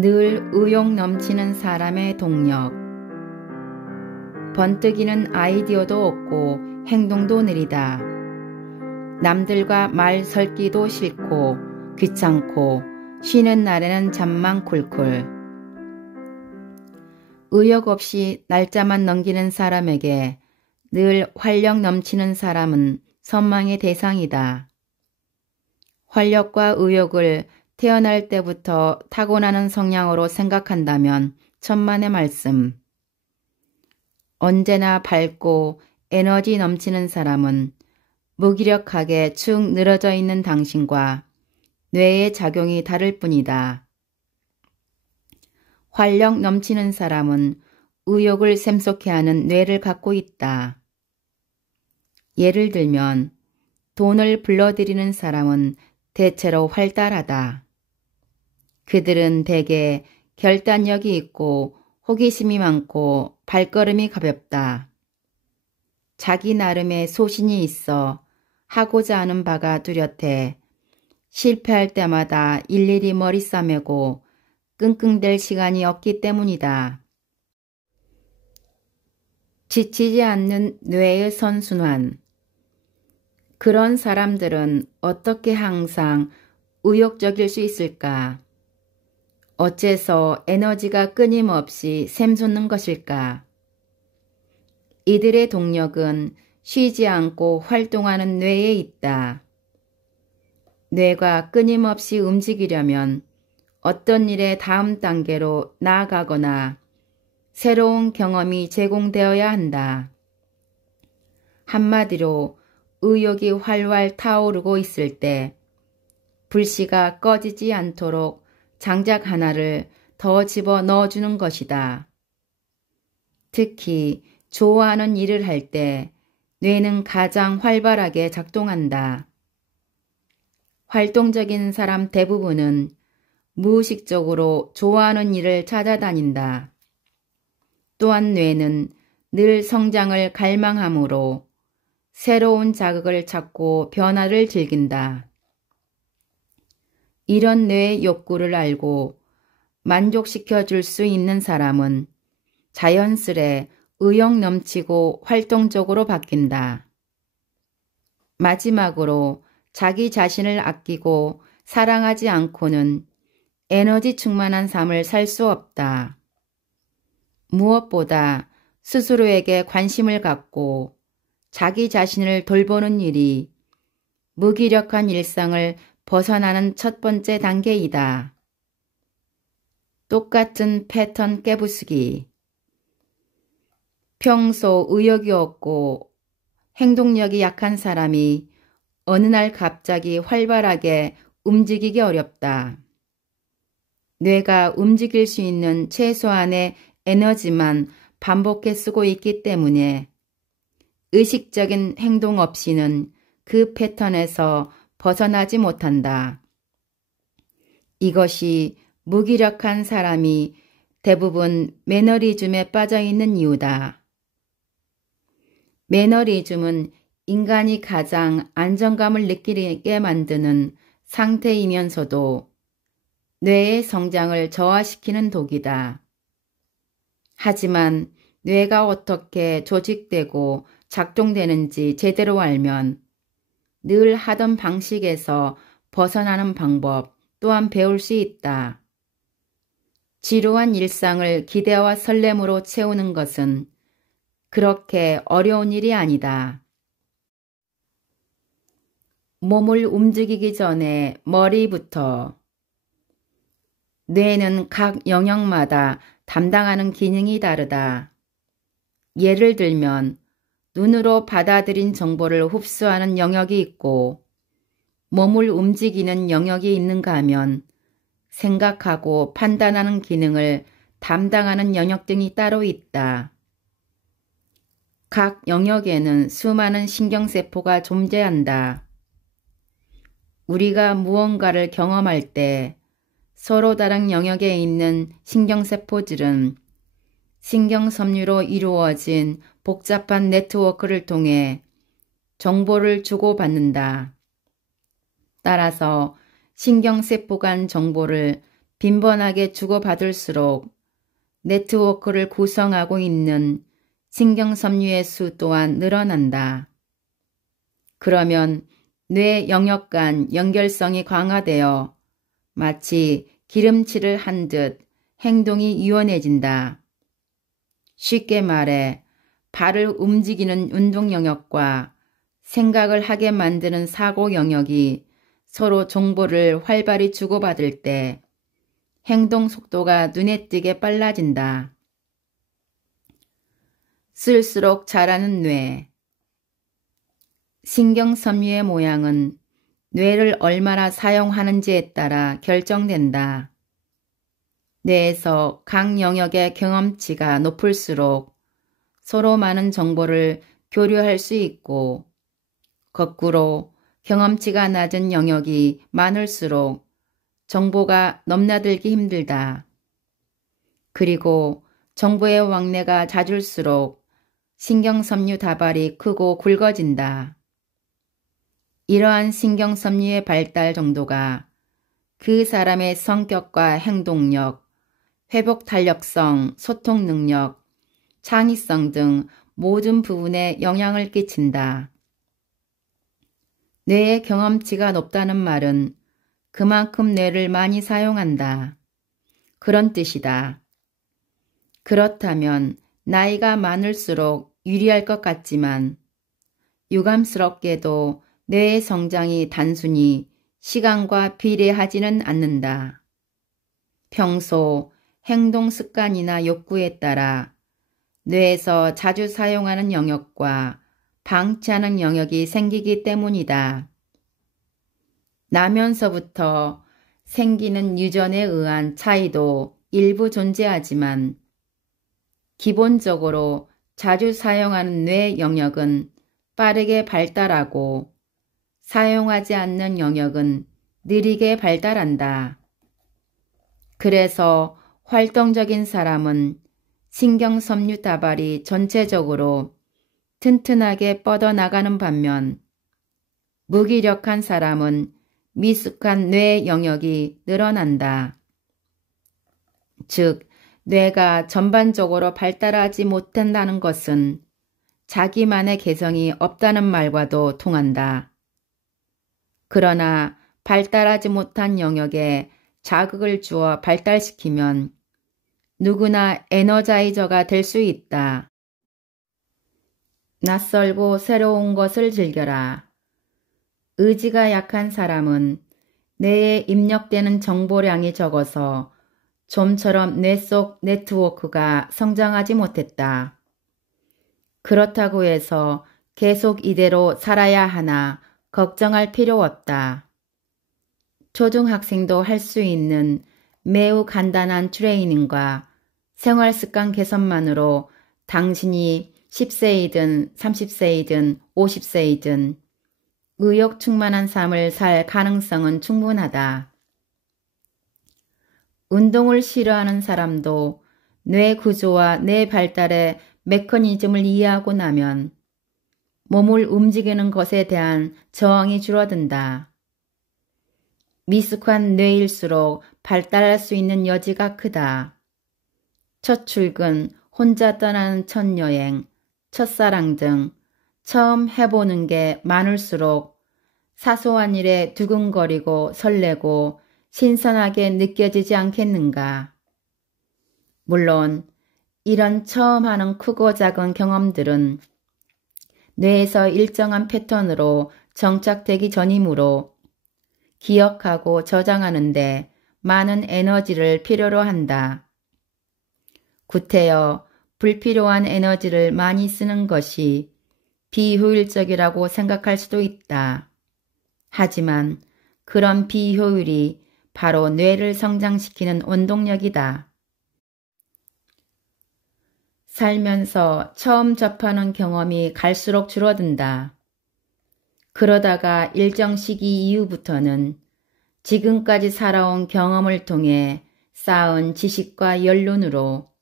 늘 의욕 넘치는 사람의 동력. 번뜩이는 아이디어도 없고 행동도 느리다. 남들과 말 설기도 싫고 귀찮고 쉬는 날에는 잠만 쿨쿨. 의욕 없이 날짜만 넘기는 사람에게 늘 활력 넘치는 사람은 선망의 대상이다. 활력과 의욕을 태어날 때부터 타고나는 성향으로 생각한다면 천만의 말씀. 언제나 밝고 에너지 넘치는 사람은 무기력하게 축 늘어져 있는 당신과 뇌의 작용이 다를 뿐이다. 활력 넘치는 사람은 의욕을 샘솟게 하는 뇌를 갖고 있다. 예를 들면 돈을 불러들이는 사람은 대체로 활달하다. 그들은 대개 결단력이 있고 호기심이 많고 발걸음이 가볍다. 자기 나름의 소신이 있어 하고자 하는 바가 뚜렷해 실패할 때마다 일일이 머리 싸매고 끙끙댈 시간이 없기 때문이다. 지치지 않는 뇌의 선순환. 그런 사람들은 어떻게 항상 의욕적일 수 있을까? 어째서 에너지가 끊임없이 샘솟는 것일까? 이들의 동력은 쉬지 않고 활동하는 뇌에 있다. 뇌가 끊임없이 움직이려면 어떤 일의 다음 단계로 나아가거나 새로운 경험이 제공되어야 한다. 한마디로 의욕이 활활 타오르고 있을 때 불씨가 꺼지지 않도록 장작 하나를 더 집어 넣어주는 것이다. 특히 좋아하는 일을 할 때 뇌는 가장 활발하게 작동한다. 활동적인 사람 대부분은 무의식적으로 좋아하는 일을 찾아다닌다. 또한 뇌는 늘 성장을 갈망하므로 새로운 자극을 찾고 변화를 즐긴다. 이런 뇌의 욕구를 알고 만족시켜 줄 수 있는 사람은 자연스레 의욕 넘치고 활동적으로 바뀐다. 마지막으로 자기 자신을 아끼고 사랑하지 않고는 에너지 충만한 삶을 살 수 없다. 무엇보다 스스로에게 관심을 갖고 자기 자신을 돌보는 일이 무기력한 일상을 벗어나는 첫 번째 단계이다. 똑같은 패턴 깨부수기. 평소 의욕이 없고 행동력이 약한 사람이 어느 날 갑자기 활발하게 움직이기 어렵다. 뇌가 움직일 수 있는 최소한의 에너지만 반복해 쓰고 있기 때문에 의식적인 행동 없이는 그 패턴에서 벗어나지 못한다. 이것이 무기력한 사람이 대부분 매너리즘에 빠져 있는 이유다. 매너리즘은 인간이 가장 안정감을 느끼게 만드는 상태이면서도 뇌의 성장을 저하시키는 독이다. 하지만 뇌가 어떻게 조직되고 작동되는지 제대로 알면 늘 하던 방식에서 벗어나는 방법 또한 배울 수 있다. 지루한 일상을 기대와 설렘으로 채우는 것은 그렇게 어려운 일이 아니다. 몸을 움직이기 전에 머리부터. 뇌는 각 영역마다 담당하는 기능이 다르다. 예를 들면 눈으로 받아들인 정보를 흡수하는 영역이 있고 몸을 움직이는 영역이 있는가 하면 생각하고 판단하는 기능을 담당하는 영역 등이 따로 있다. 각 영역에는 수많은 신경세포가 존재한다. 우리가 무언가를 경험할 때 서로 다른 영역에 있는 신경세포들은 신경섬유로 이루어진 복잡한 네트워크를 통해 정보를 주고받는다. 따라서 신경세포 간 정보를 빈번하게 주고받을수록 네트워크를 구성하고 있는 신경섬유의 수 또한 늘어난다. 그러면 뇌 영역 간 연결성이 강화되어 마치 기름칠을 한 듯 행동이 유연해진다. 쉽게 말해 발을 움직이는 운동 영역과 생각을 하게 만드는 사고 영역이 서로 정보를 활발히 주고받을 때 행동 속도가 눈에 띄게 빨라진다. 쓸수록 자라는 뇌. 신경섬유의 모양은 뇌를 얼마나 사용하는지에 따라 결정된다. 뇌에서 각 영역의 경험치가 높을수록 서로 많은 정보를 교류할 수 있고, 거꾸로 경험치가 낮은 영역이 많을수록 정보가 넘나들기 힘들다. 그리고 정보의 왕래가 잦을수록 신경섬유 다발이 크고 굵어진다. 이러한 신경섬유의 발달 정도가 그 사람의 성격과 행동력, 회복 탄력성, 소통 능력, 창의성 등 모든 부분에 영향을 끼친다. 뇌의 경험치가 높다는 말은 그만큼 뇌를 많이 사용한다. 그런 뜻이다. 그렇다면 나이가 많을수록 유리할 것 같지만 유감스럽게도 뇌의 성장이 단순히 시간과 비례하지는 않는다. 평소 행동 습관이나 욕구에 따라 뇌에서 자주 사용하는 영역과 방치하는 영역이 생기기 때문이다. 나면서부터 생기는 유전에 의한 차이도 일부 존재하지만 기본적으로 자주 사용하는 뇌 영역은 빠르게 발달하고 사용하지 않는 영역은 느리게 발달한다. 그래서 활동적인 사람은 신경섬유 다발이 전체적으로 튼튼하게 뻗어나가는 반면 무기력한 사람은 미숙한 뇌 영역이 늘어난다. 즉, 뇌가 전반적으로 발달하지 못한다는 것은 자기만의 개성이 없다는 말과도 통한다. 그러나 발달하지 못한 영역에 자극을 주어 발달시키면 누구나 에너자이저가 될 수 있다. 낯설고 새로운 것을 즐겨라. 의지가 약한 사람은 뇌에 입력되는 정보량이 적어서 좀처럼 뇌 속 네트워크가 성장하지 못했다. 그렇다고 해서 계속 이대로 살아야 하나 걱정할 필요 없다. 초등학생도 할 수 있는 매우 간단한 트레이닝과 생활 습관 개선만으로 당신이 10세이든 30세이든 50세이든 의욕 충만한 삶을 살 가능성은 충분하다. 운동을 싫어하는 사람도 뇌 구조와 뇌 발달의 메커니즘을 이해하고 나면 몸을 움직이는 것에 대한 저항이 줄어든다. 미숙한 뇌일수록 발달할 수 있는 여지가 크다. 첫 출근, 혼자 떠나는 첫 여행, 첫사랑 등 처음 해보는 게 많을수록 사소한 일에 두근거리고 설레고 신선하게 느껴지지 않겠는가. 물론 이런 처음 하는 크고 작은 경험들은 뇌에서 일정한 패턴으로 정착되기 전이므로 기억하고 저장하는데 많은 에너지를 필요로 한다. 구태여 불필요한 에너지를 많이 쓰는 것이 비효율적이라고 생각할 수도 있다. 하지만 그런 비효율이 바로 뇌를 성장시키는 원동력이다. 살면서 처음 접하는 경험이 갈수록 줄어든다. 그러다가 일정 시기 이후부터는 지금까지 살아온 경험을 통해 쌓은 지식과 연륜으로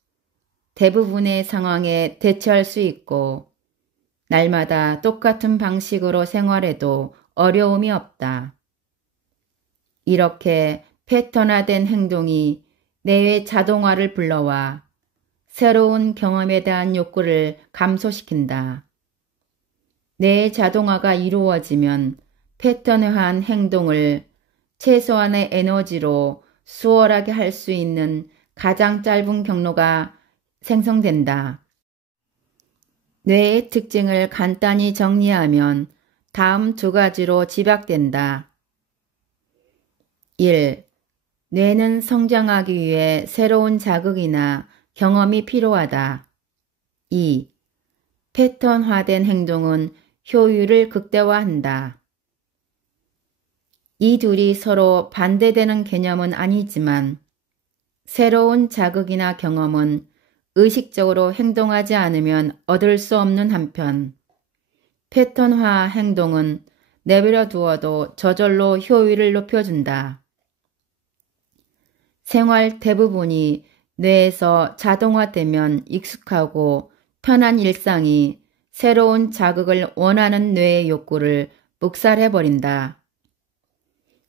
대부분의 상황에 대처할 수 있고 날마다 똑같은 방식으로 생활해도 어려움이 없다. 이렇게 패턴화된 행동이 뇌의 자동화를 불러와 새로운 경험에 대한 욕구를 감소시킨다. 뇌의 자동화가 이루어지면 패턴화한 행동을 최소한의 에너지로 수월하게 할 수 있는 가장 짧은 경로가 생성된다. 뇌의 특징을 간단히 정리하면 다음 두 가지로 집약된다. 1. 뇌는 성장하기 위해 새로운 자극이나 경험이 필요하다. 2. 패턴화된 행동은 효율을 극대화한다. 이 둘이 서로 반대되는 개념은 아니지만 새로운 자극이나 경험은 의식적으로 행동하지 않으면 얻을 수 없는 한편 패턴화 행동은 내버려 두어도 저절로 효율을 높여준다. 생활 대부분이 뇌에서 자동화되면 익숙하고 편한 일상이 새로운 자극을 원하는 뇌의 욕구를 묵살해버린다.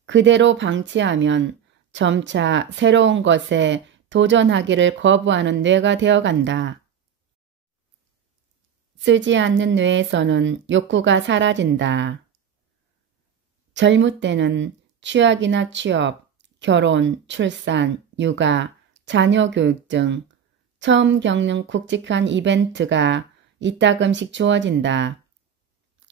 그대로 방치하면 점차 새로운 것에 도전하기를 거부하는 뇌가 되어간다. 쓰지 않는 뇌에서는 욕구가 사라진다. 젊을 때는 취학이나 취업, 결혼, 출산, 육아, 자녀 교육 등 처음 겪는 굵직한 이벤트가 이따금씩 주어진다.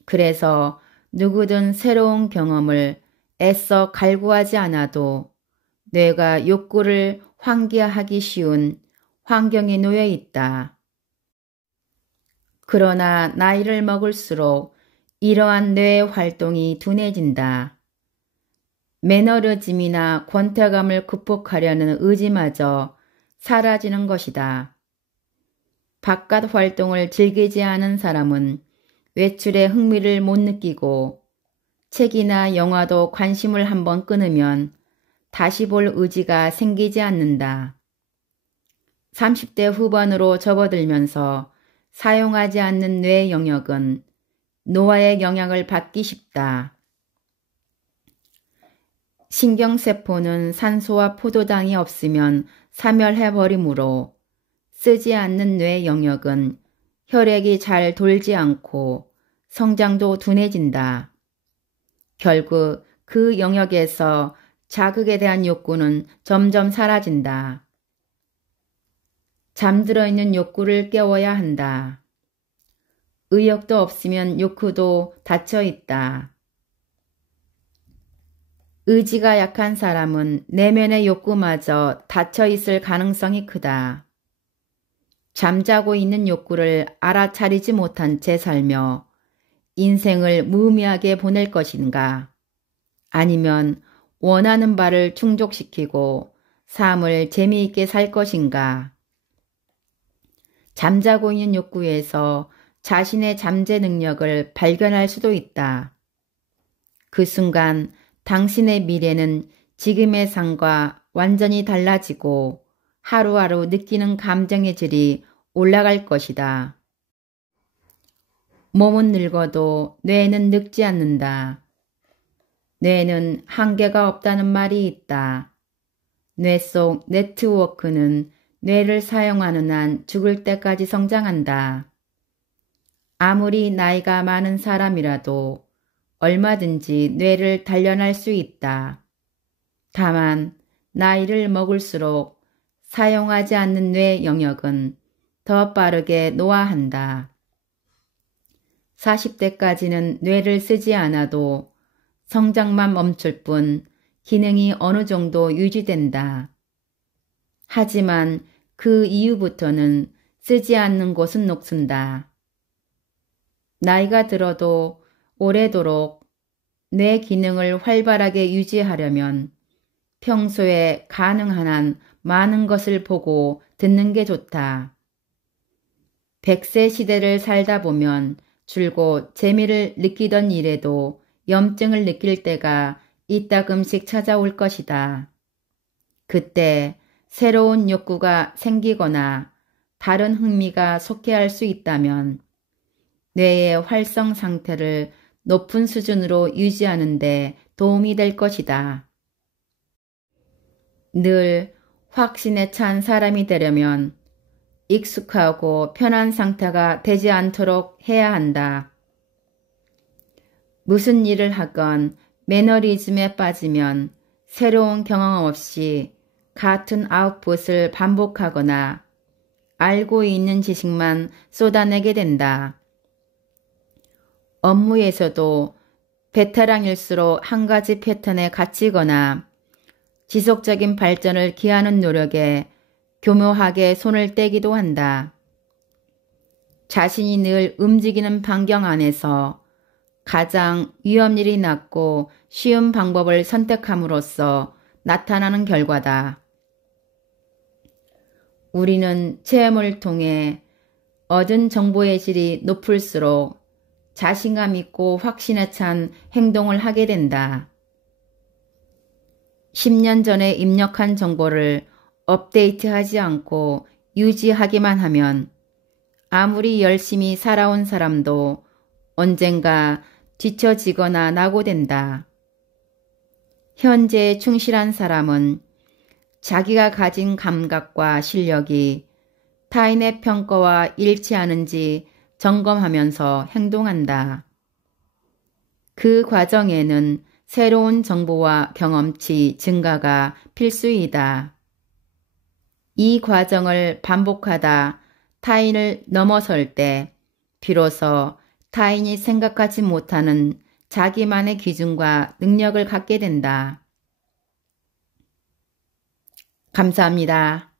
그래서 누구든 새로운 경험을 애써 갈구하지 않아도 뇌가 욕구를 환기하기 쉬운 환경에 놓여 있다. 그러나 나이를 먹을수록 이러한 뇌의 활동이 둔해진다. 매너리즘이나 권태감을 극복하려는 의지마저 사라지는 것이다. 바깥 활동을 즐기지 않은 사람은 외출에 흥미를 못 느끼고 책이나 영화도 관심을 한번 끊으면 다시 볼 의지가 생기지 않는다. 30대 후반으로 접어들면서 사용하지 않는 뇌 영역은 노화의 영향을 받기 쉽다. 신경세포는 산소와 포도당이 없으면 사멸해버리므로 쓰지 않는 뇌 영역은 혈액이 잘 돌지 않고 성장도 둔해진다. 결국 그 영역에서 자극에 대한 욕구는 점점 사라진다. 잠들어 있는 욕구를 깨워야 한다. 의욕도 없으면 욕구도 닫혀 있다. 의지가 약한 사람은 내면의 욕구마저 닫혀 있을 가능성이 크다. 잠자고 있는 욕구를 알아차리지 못한 채 살며 인생을 무의미하게 보낼 것인가? 아니면 원하는 바를 충족시키고 삶을 재미있게 살 것인가? 잠자고 있는 욕구에서 자신의 잠재 능력을 발견할 수도 있다. 그 순간 당신의 미래는 지금의 삶과 완전히 달라지고 하루하루 느끼는 감정의 질이 올라갈 것이다. 몸은 늙어도 뇌는 늙지 않는다. 뇌는 한계가 없다는 말이 있다. 뇌 속 네트워크는 뇌를 사용하는 한 죽을 때까지 성장한다. 아무리 나이가 많은 사람이라도 얼마든지 뇌를 단련할 수 있다. 다만 나이를 먹을수록 사용하지 않는 뇌 영역은 더 빠르게 노화한다. 40대까지는 뇌를 쓰지 않아도 성장만 멈출 뿐 기능이 어느 정도 유지된다. 하지만 그 이후부터는 쓰지 않는 곳은 녹슨다. 나이가 들어도 오래도록 뇌 기능을 활발하게 유지하려면 평소에 가능한 한 많은 것을 보고 듣는 게 좋다. 100세 시대를 살다 보면 줄곧 재미를 느끼던 일에도 염증을 느낄 때가 이따금씩 찾아올 것이다. 그때 새로운 욕구가 생기거나 다른 흥미가 속해할 수 있다면 뇌의 활성 상태를 높은 수준으로 유지하는 데 도움이 될 것이다. 늘 확신에 찬 사람이 되려면 익숙하고 편한 상태가 되지 않도록 해야 한다. 무슨 일을 하건 매너리즘에 빠지면 새로운 경험 없이 같은 아웃풋을 반복하거나 알고 있는 지식만 쏟아내게 된다. 업무에서도 베테랑일수록 한 가지 패턴에 갇히거나 지속적인 발전을 기하는 노력에 교묘하게 손을 떼기도 한다. 자신이 늘 움직이는 반경 안에서 가장 위험률이 낮고 쉬운 방법을 선택함으로써 나타나는 결과다. 우리는 체험을 통해 얻은 정보의 질이 높을수록 자신감 있고 확신에 찬 행동을 하게 된다. 10년 전에 입력한 정보를 업데이트하지 않고 유지하기만 하면 아무리 열심히 살아온 사람도 언젠가 뒤처지거나 낙오된다. 현재에 충실한 사람은 자기가 가진 감각과 실력이 타인의 평가와 일치하는지 점검하면서 행동한다. 그 과정에는 새로운 정보와 경험치 증가가 필수이다. 이 과정을 반복하다 타인을 넘어설 때 비로소 타인이 생각하지 못하는 자기만의 기준과 능력을 갖게 된다. 감사합니다.